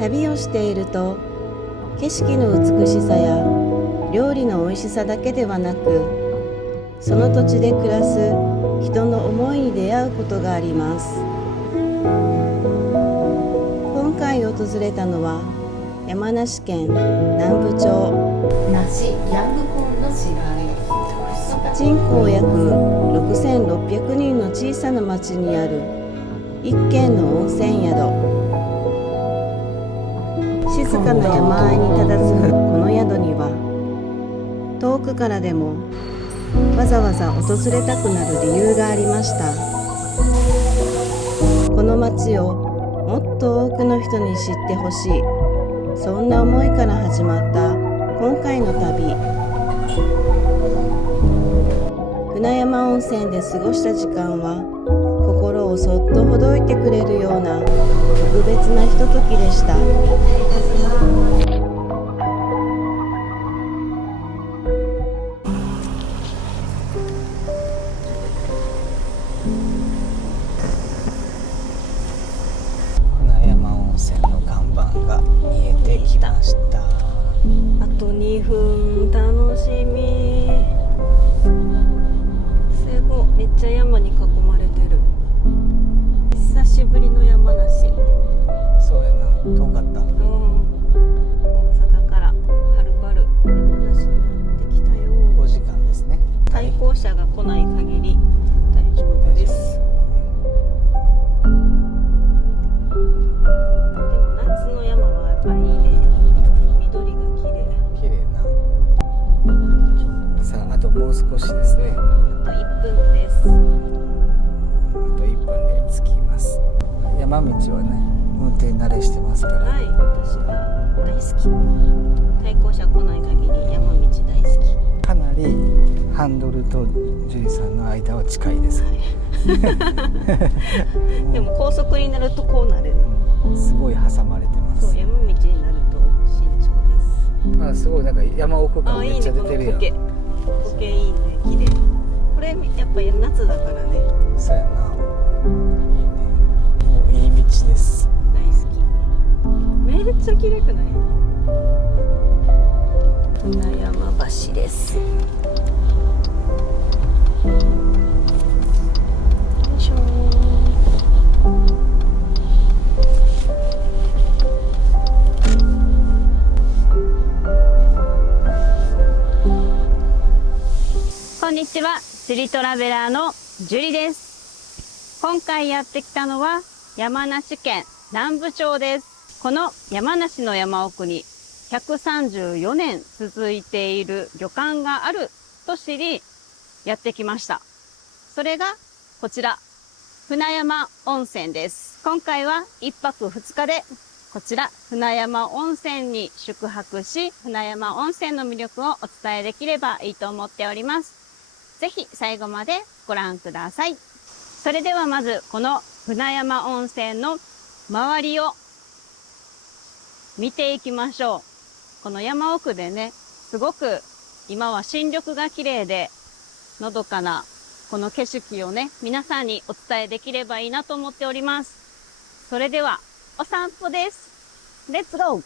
旅をしていると、景色の美しさや料理の美味しさだけではなく、その土地で暮らす人の思いに出会うことがあります。今回訪れたのは山梨県南部町。人口約6600人の小さな町にある一軒の温泉宿。静かな山あいに佇むこの宿には、遠くからでもわざわざ訪れたくなる理由がありました。この町をもっと多くの人に知ってほしい、そんな思いから始まった今回の旅。船山温泉で過ごした時間は、心をそっとほどいてくれるような特別なひとときでした。船山温泉の看板が見えてきました。あと2分、楽しみ。すごい、めっちゃ山に囲まれてる。久しぶりの山梨。そうやな、遠かった。大阪からはるばる山梨にやってきたよ。5時間ですね。対向車が来ない限り大丈夫です。でも夏の山はやっぱりいいね。緑が綺麗な。さあ、あともう少しですね。あと1分です。あと1分で着きます。山道はね、運転慣れしてますから。はい、私は大好き。対向車来ない限り山道大好き。かなりハンドルと樹里さんの間は近いです。でも高速になるとこうなる。すごい挟まれてます。そう、山道になると慎重です。あ、すごい、なんか山奥感めっちゃ出てるやん。いいね、苔いいね、綺麗。これやっぱり夏だからね。そうやな。いいね。もういい道です。大好き。めっちゃ綺麗くない？船山橋です。よいしょ。こんにちは、ジュリトラベラーのジュリです。今回やってきたのは山梨県南部町です。この山梨の山奥に134年続いている旅館があると知りやってきました。それがこちら、船山温泉です。今回は1泊2日でこちら船山温泉に宿泊し、船山温泉の魅力をお伝えできればいいと思っております。ぜひ最後までご覧ください。それではまずこの船山温泉の周りを見ていきましょう。この山奥でね、すごく今は新緑が綺麗でのどかなこの景色をね、皆さんにお伝えできればいいなと思っております。それではお散歩です。レッツゴー。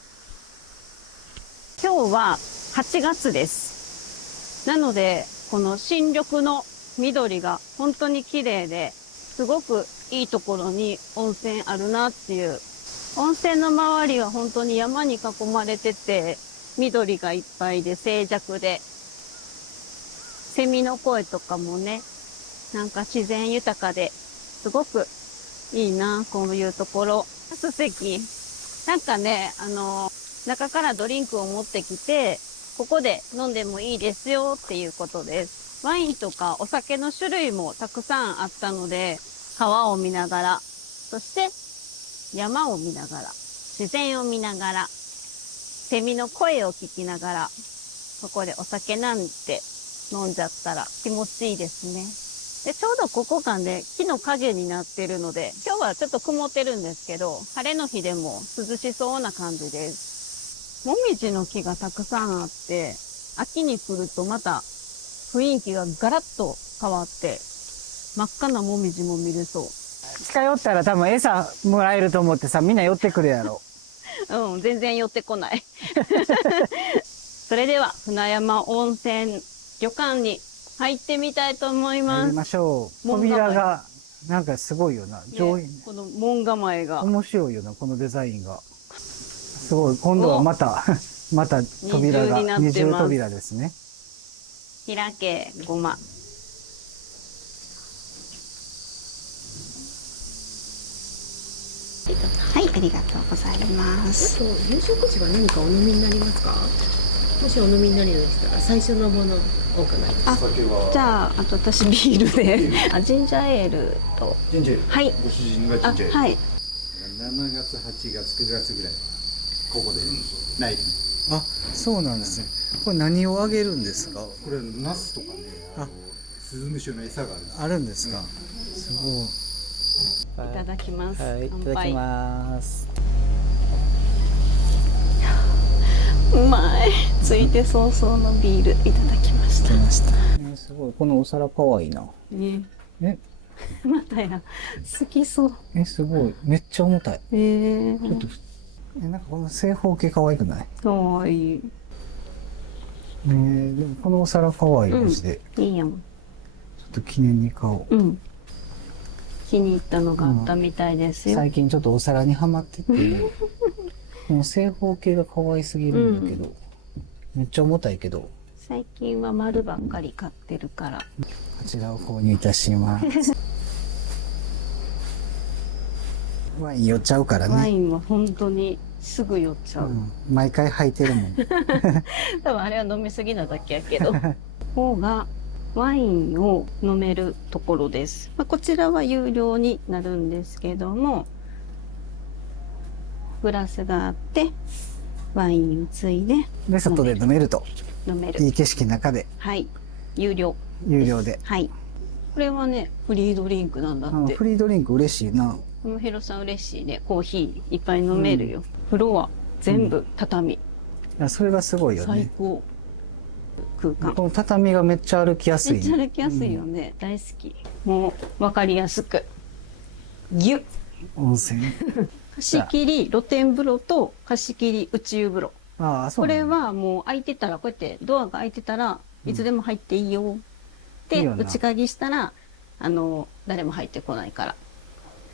今日は8月です。なのでこの新緑の緑が本当に綺麗で、すごくいいところに温泉あるなっていう。温泉の周りは本当に山に囲まれてて、緑がいっぱいで静寂で、セミの声とかもね、なんか自然豊かで、すごくいいな、こういうところ。素敵。なんかね、中からドリンクを持ってきて、ここで飲んでもいいですよっていうことです。ワインとかお酒の種類もたくさんあったので、川を見ながら、そして山を見ながら、自然を見ながら、セミの声を聞きながら、ここでお酒なんて飲んじゃったら気持ちいいですね。で、ちょうどここがね、木の影になってるので、今日はちょっと曇ってるんですけど、晴れの日でも涼しそうな感じです。もみじの木がたくさんあって、秋に来るとまた雰囲気がガラッと変わって、真っ赤なもみじも見れそう。近寄ったら多分餌もらえると思ってさ、みんな寄ってくるやろ。うん、全然寄ってこない。それでは、船山温泉旅館に入ってみたいと思い入ます。りましょう。門構え扉が、なんかすごいよな。上品。この門構えが。面白いよな、このデザインが。すごい。今度はまた、また扉が、二重になってます二重扉ですね。開け、ごま。はい、ありがとうございます。夕食時は何かお飲みになりますか？もしお飲みになるようでしたら最初のものをお伺いします。じゃあ、あと私ビールで。ジンジャーエールと。ジンジャーエール。はい。ご主人がジンジャーエール。はい。7月、8月、9月ぐらいここでない。あ、そうなんですね。これ何をあげるんですか？これナスとかね、スズムシの餌があるんです。あるんですか？すごい。いただきます。はい、い乾杯ただきます。うまい。ついて早々のビールいただきました。出ました。すごい。このお皿かわいいな。ね。え、またや。好きそう。すごい。めっちゃ重たい。ちょっー。と、なんかこの正方形かわいくない？かわいい。でもこのお皿かわいいですで、いいやん。ちょっと記念に買おう。うん。気に入ったのがあったみたいですよ。最近ちょっとお皿にはまってて、この正方形が可愛すぎるんだけど、めっちゃ重たいけど、最近は丸ばっかり買ってるから。こちらを購入いたします。ワイン酔っちゃうからね。ワインは本当にすぐ酔っちゃう。毎回履いてるもん。多分あれは飲みすぎなだけやけど。ここがワインを飲めるところです。こちらは有料になるんですけども、グラスがあって、ワインをついでで、外で飲めると。飲める。いい景色の中で、はい。有料。有料で。はい。これはね、フリードリンクなんだって。フリードリンク嬉しいな。このヘロさん嬉しいね。コーヒーいっぱい飲めるよ。フロア全部畳。それがすごいよね。最高。空間。この畳がめっちゃ歩きやすい。めっちゃ歩きやすいよね。大好き。もう分かりやすく。ぎゅっ。温泉。貸し切り露天風呂と貸し切り宇宙風呂。ああ、そうなんだ。これはもう開いてたら、こうやってドアが開いてたらいつでも入っていいよ。で、いいよな内鍵したら、誰も入ってこないから。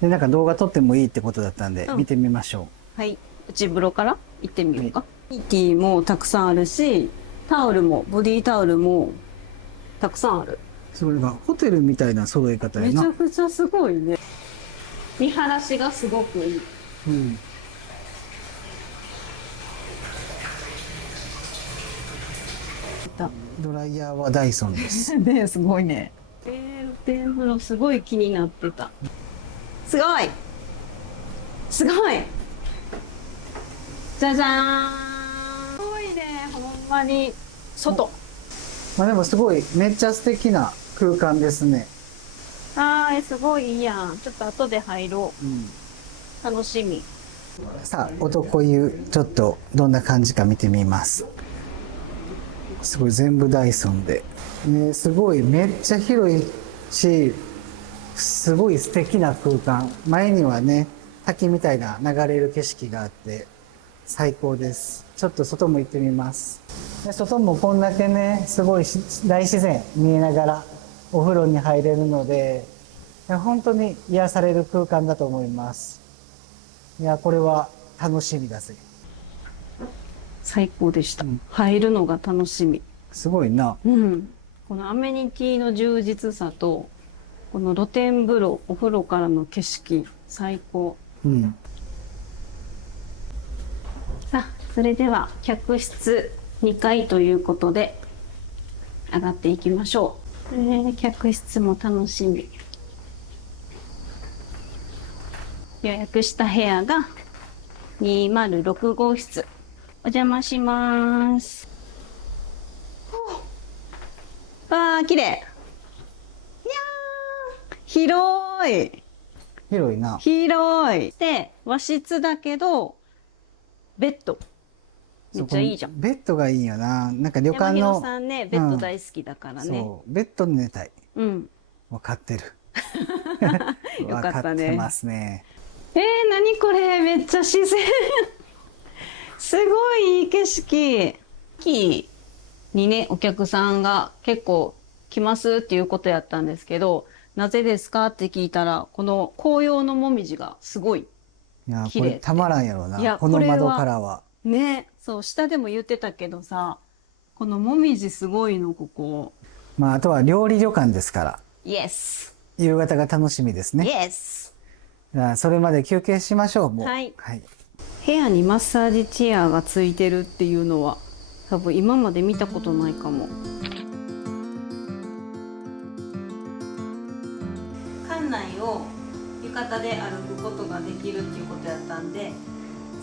で、なんか動画撮ってもいいってことだったんで、見てみましょはい。内風呂から行ってみようか。ティーもたくさんあるし、タオルも、ボディタオルもたくさんある。う。それがホテルみたいな揃え方やめちゃな。くちゃすごいね。見晴らしがすごくいい。うん。ドライヤーはダイソンです。ねすごいね。露天風呂すごい気になってた。すごいすごいじゃじゃーんすごいね、ほんまに。外。まあでもすごい、めっちゃ素敵な空間ですね。すごいいいやん。ちょっと後で入ろうん。う。楽しみ。さあ、男湯、ちょっとどんな感じか見てみます。すごい、全部ダイソンで。すごい、めっちゃ広いし、すごい素敵な空間。前にはね、滝みたいな流れる景色があって、最高です。ちょっと外も行ってみます。で外もこんだけね、すごい大自然見えながらお風呂に入れるので、いや本当に癒される空間だと思います。いや、これは楽しみだぜ。最高でした。入るのが楽しみ。すごいな。うん。このアメニティの充実さと、この露天風呂、お風呂からの景色、最高。うん。さあ、それでは客室2階ということで上がっていきましょう。客室も楽しみ。予約した部屋が206号室。お邪魔します。わあ、綺麗。いやー、広い。広いな。広い。で、和室だけど、ベッド。めっちゃいいじゃん。ベッドがいいよな。なんか旅館山の。広さんね、ベッド大好きだからね。そう。ベッドで寝たい。うん。わかってる。よかったねわかってますね。何これめっちゃ自然。すごいいい景色。秋にね、お客さんが結構来ますっていうことやったんですけど、なぜですかって聞いたら、この紅葉のもみじがすごい。いや、綺麗これたまらんやろな。いやこのこれは窓からは。ね、そう、下でも言ってたけどさ、このもみじすごいの、ここ。まあ、あとは料理旅館ですから、イエス夕方が楽しみですイね。エスじゃあ、それまで休憩しましょう、もう。はいはい。部屋にマッサージチェアがついてるっていうのは、多分今まで見たことないかも。館内を浴衣で歩くことができるっていうことやったんで、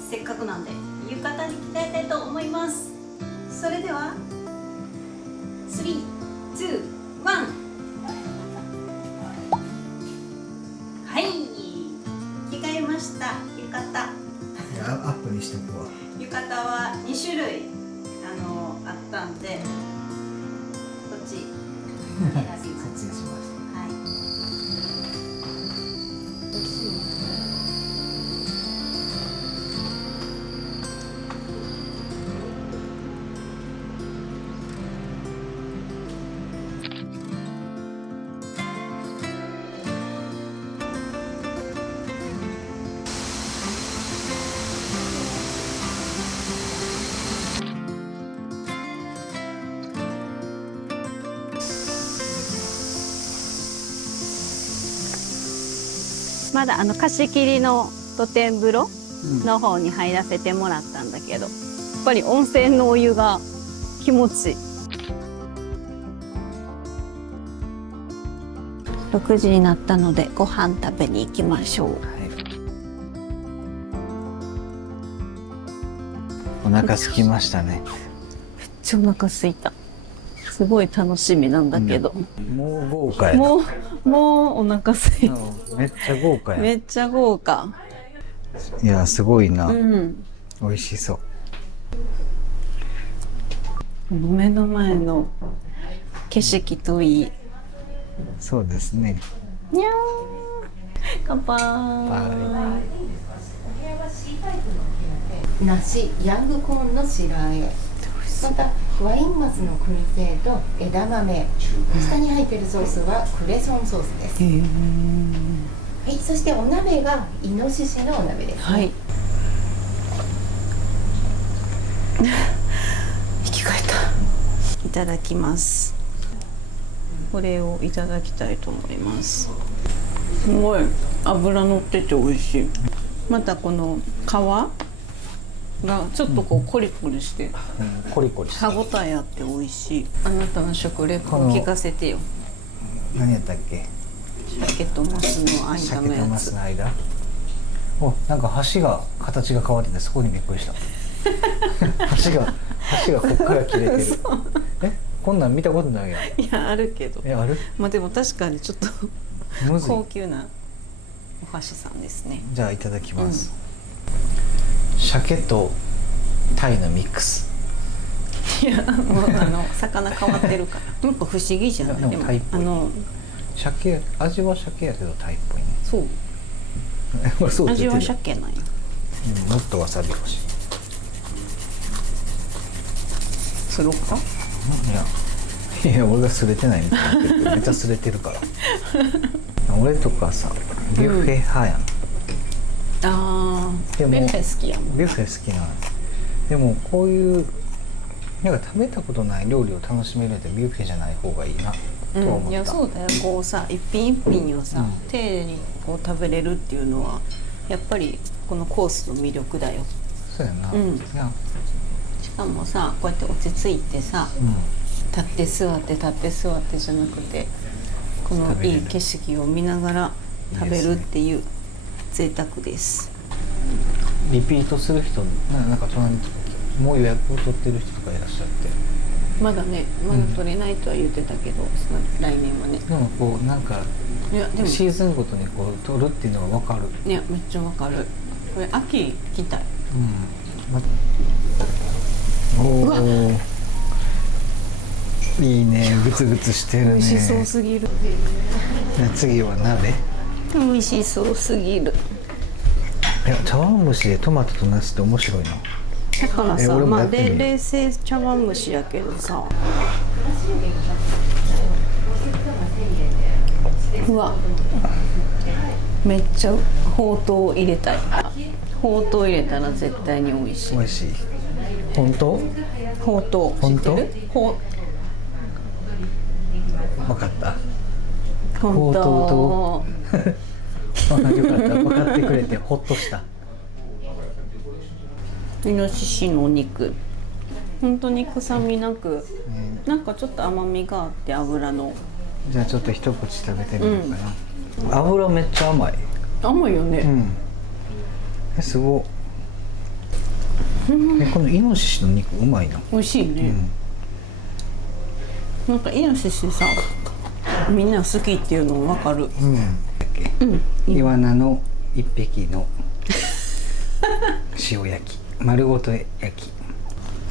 せっかくなんで浴衣に着替えたいと思います。それでは3、2、1、はい、着替えました。浴衣アップにしておくわ。浴衣は2種類あったんで、こっち選びます。撮影しました。はい。どっちもまだ貸し切りの露天風呂の方に入らせてもらったんだけど、やっぱり温泉のお湯が気持ちいい。6時になったのでご飯食べに行きましょう。お腹空きましたね。めっちゃお腹空いた。すごい楽しみなんだけど。もう豪華やな。もうお腹空いた。めっちゃ豪華や。めっちゃ豪華。いや、すごいな。うん。美味しそう。この目の前の景色といい。そうですね。にゃー。乾杯。梨、ヤングコーンの白あえ、またワインマスの燻製と枝豆、下に入っているソースはクレソンソースです。はい、そしてお鍋がイノシシのお鍋です、ね。はい。生き返った。いただきます。これをいただきたいと思います。すごい脂乗ってて美味しい。またこの皮がちょっとこうコリコリして、コリコリして。歯ごたえあって美味しい。あなたの食レポを聞かせてよ。何やったっけ？鮭とマスの間鮭のやつ。とマスの間。お、なんか箸が形が変わってて、そこにびっくりした。箸がこっから切れてる。え、こんなん見たことないやん。いやあるけど。ある？まあでも確かにちょっとむずい。高級なお箸さんですね。じゃあいただきます。鮭とタイのミックス。いやもう魚変わってるからなんか不思議じゃない。いやでもタイっぽい鮭、味は鮭やけどタイっぽいね。そうこれそうって味は言ってる。鮭なんや。もっとわさび欲しい。すろっか。いや俺がすれてないみたいな。めっちゃすれてるから。俺とかさビュッフェ派やん。ああ、でもビュッフェ好きやもん。ビュッフェ好きなの。でもこういうなんか食べたことない料理を楽しめるってビュッフェじゃない方がいいなとは思った。いやそうだよ。こうさ一品一品をさ、丁寧にこう食べれるっていうのはやっぱりこのコースの魅力だよ。そうやな。うんいや、しかもさこうやって落ち着いてさ、立って座って立って座ってじゃなくてこのいい景色を見ながら食べるっていう贅沢です。リピートする人なんか隣にもう予約を取ってる人とかいらっしゃって。まだね、まだ取れないとは言ってたけど、その来年はね。でもこうなんかいやでもシーズンごとにこう取るっていうのが分かる。いやめっちゃわかる。これ秋来たい。おお。いいね、グツグツしてるね。美味しそうすぎる。次は鍋。美味しそうすぎる。いや茶碗蒸しでトマトとナスって面白いな。だからさ、俺もまあやってみよう冷製茶碗蒸しやけどさ、うわ、めっちゃほうとう入れたい。ほうとう入れたら絶対に美味しい。美味しい。本当？ほうとう本当知ってる？分かった。本ほうとう当。とよかった。分かってくれてほっとした。イノシシのお肉、本当に臭みなく、なんかちょっと甘みがあって油の。じゃあちょっと一口食べてみようかな。油めっちゃ甘い。甘いよね。すごい。このイノシシの肉うまいな。美味しいね。なんかイノシシさ、みんな好きっていうの分かる。イワナの一匹の塩焼き、丸ごと焼き。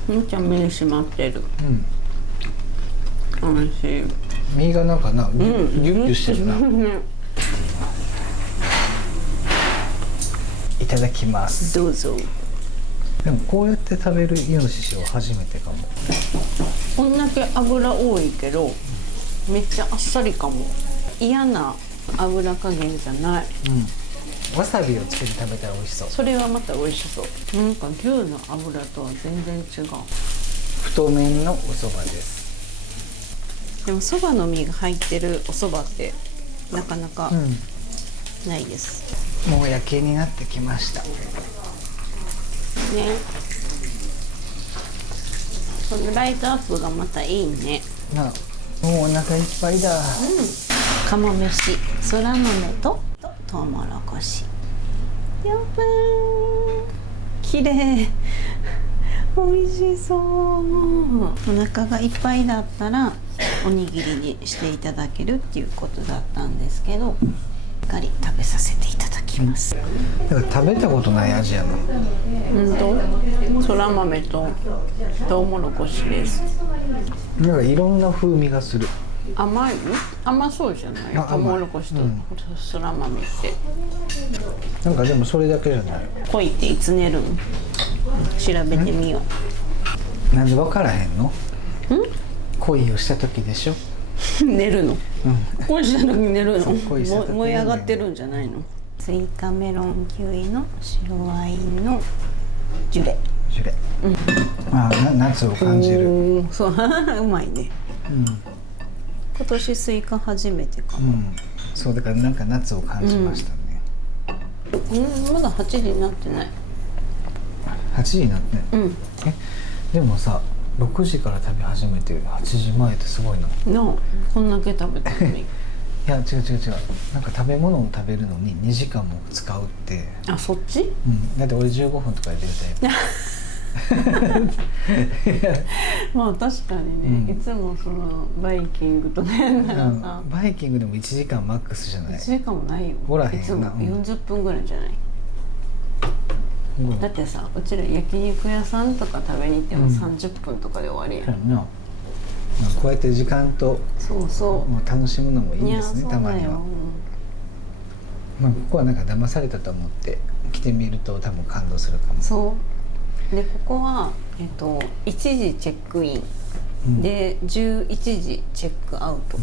めっちゃ身に締まってる。美味しい。身がなんかな、ギュッギュッしてるな。いただきます。どうぞ。でもこうやって食べるイノシシは初めてかも。こんだけ油多いけど、めっちゃあっさりかも。嫌な油加減じゃない。わさびをつけて食べたら美味しそう。それはまた美味しそう。なんか牛の油とは全然違う。太麺のお蕎麦です。でもそばの実が入ってるお蕎麦ってなかなかないです。もう夜景になってきました。ね。このライトアップがまたいいね。もうお腹いっぱいだ。釜飯、そら豆とトウモロコシ。やっばー。綺麗。美味しそう。お腹がいっぱいだったらおにぎりにしていただけるっていうことだったんですけど、しっかり食べさせていただきます。だから食べたことない味やな。そら豆とトウモロコシです。なんかいろんな風味がする。甘い？甘そうじゃない？あ、トウモロコシとそら豆って。なんかでもそれだけじゃない。恋っていつ寝るん？調べてみよう。なんで分からへんの？恋をした時でしょ。寝るの？恋した時に寝るの？恋した時に燃え上がってるんじゃないの？スイカ、メロン、キウイの白ワインのジュレ。ジュレ。夏を感じる。そううまいね。今年スイカ初めてかも。そうだからなんか夏を感じましたね。まだ8時になってない。8時になってね。でもさ、6時から食べ始めて8時前ってすごいな。こんだけ食べてるのに。いや違う。なんか食べ物を食べるのに2時間も使うって。あ、そっち？だって俺15分とかで出るタイプ。まあ確かにね、いつもそのバイキングとかやんならさ、バイキングでも1時間マックスじゃない？ 1時間もないよ。おらへんよいつもな。40分ぐらいじゃない？だってさ、うちら焼肉屋さんとか食べに行っても30分とかで終わりやん。こうやって時間とそうそうもう楽しむのもいいですね、いやたまには。そうここはなんか騙されたと思って来てみると多分感動するかも。そうで、ここは、1時チェックイン、で11時チェックアウトっ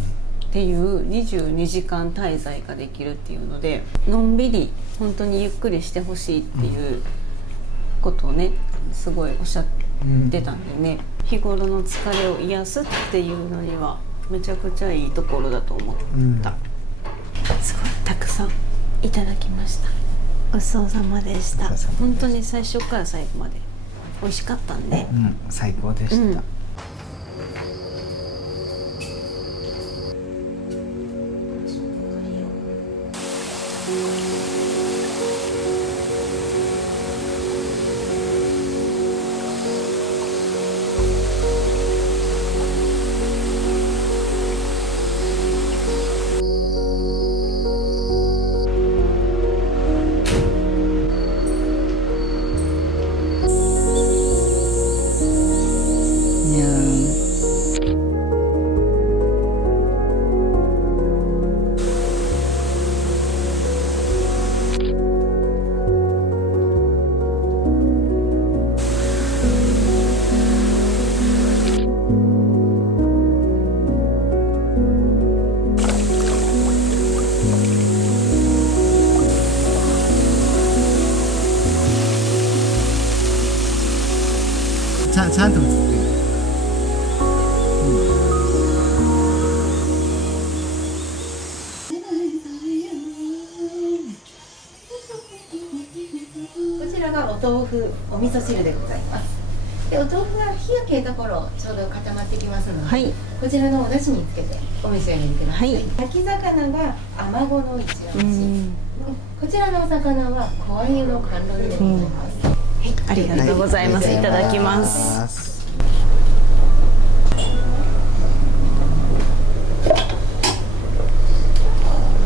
ていう22時間滞在ができるっていうので、のんびり本当にゆっくりしてほしいっていうことをね、すごいおっしゃってたんでね、日頃の疲れを癒すっていうのにはめちゃくちゃいいところだと思った。すごいたくさんいただきました。ごちそうさまでした。本当に最初から最後まで美味しかったんで、最高でした。いちゃんと映ってる。こちらがお豆腐お味噌汁でございます。でお豆腐が火が消えた頃ちょうど固まってきますので、はい、こちらのお出汁につけてお召し上がりください。はい焼き魚がアマゴの一夜干し、こちらのお魚は小鮎の甘露煮でございます。はい、ありがとうございます。はいいただきます。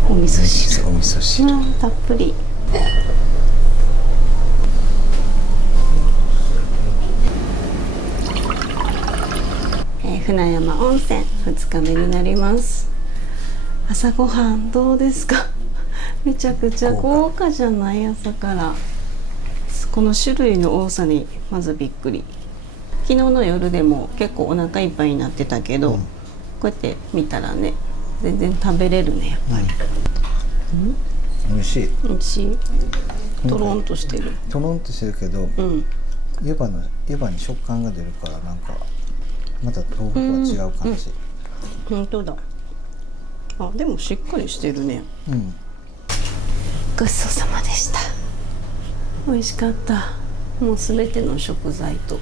お味噌汁。お味噌汁。たっぷり。船山温泉2日目になります。朝ごはんどうですか？めちゃくちゃ豪華じゃない？朝からこの種類の多さにまずびっくり。昨日の夜でも結構お腹いっぱいになってたけど、こうやって見たらね全然食べれるね、やっぱり。美味しい。美味しい。とろんとしてる。とろんとしてるけど、湯葉に食感が出るからなんかまた豆腐とは違う感じ。本当だ。あ、でもしっかりしてるね。ごちそうさまでした。美味しかった。もうすべての食材と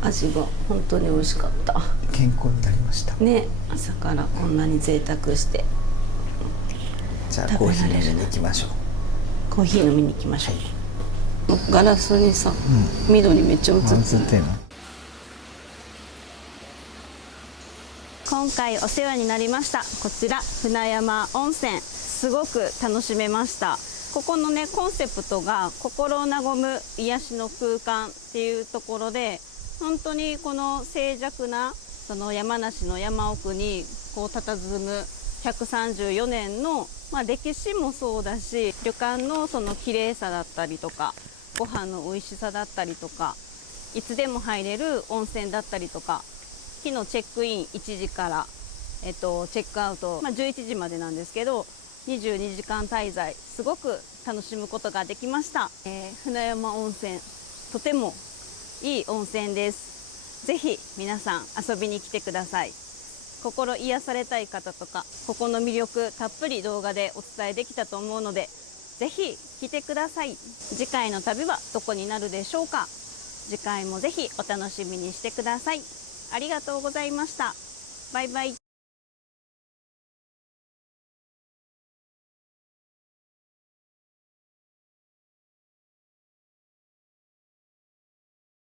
味が本当に美味しかった。健康になりました。ね、朝からこんなに贅沢して。じゃあコーヒー飲みに行きましょう。コーヒー飲みに行きましょう。ガラスにさ、緑めっちゃ映ってる。今回お世話になりました。こちら船山温泉、すごく楽しめました。ここのねコンセプトが心を和む癒しの空間っていうところで、本当にこの静寂なその山梨の山奥にこう佇む134年の、歴史もそうだし、旅館のその綺麗さだったりとか、ご飯の美味しさだったりとか、いつでも入れる温泉だったりとか、昨日チェックイン1時から、チェックアウト、11時までなんですけど、22時間滞在、すごく楽しむことができました。船山温泉、とてもいい温泉です。ぜひ皆さん遊びに来てください。心癒されたい方とか、ここの魅力たっぷり動画でお伝えできたと思うので、ぜひ来てください。次回の旅はどこになるでしょうか。次回もぜひお楽しみにしてください。ありがとうございました。バイバイ。